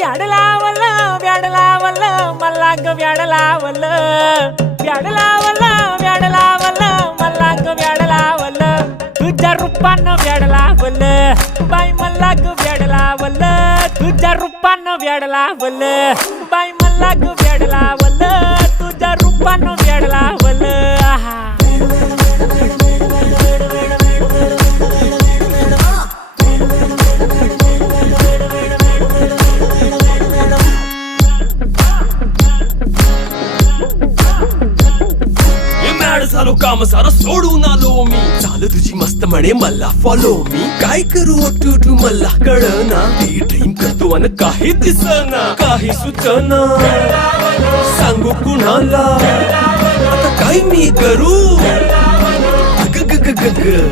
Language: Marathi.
व्याड लावलं व्याड लावलं मला ग व्याड लावलं व्याड लावलं व्याड लावलं मला ग व्याड लावलं तुझ्या रूपानं व्याड लावलं बाई मला ग व्याड लावलं तुझ्या रूपानं व्याड लावलं बाई मला ग व्याड लावलं तुझ्या रूपानं व्याड लावलं आहा झालो काम सारं सोडून आलो मी चाल तुझी मस्त म्हणे मला फॉलो मी काय करू टू मला कळना ती ड्रीम करतो अन काही दिसना काही सुचना सांगू कुणाला आता काय मी करू ग ग ग ग ग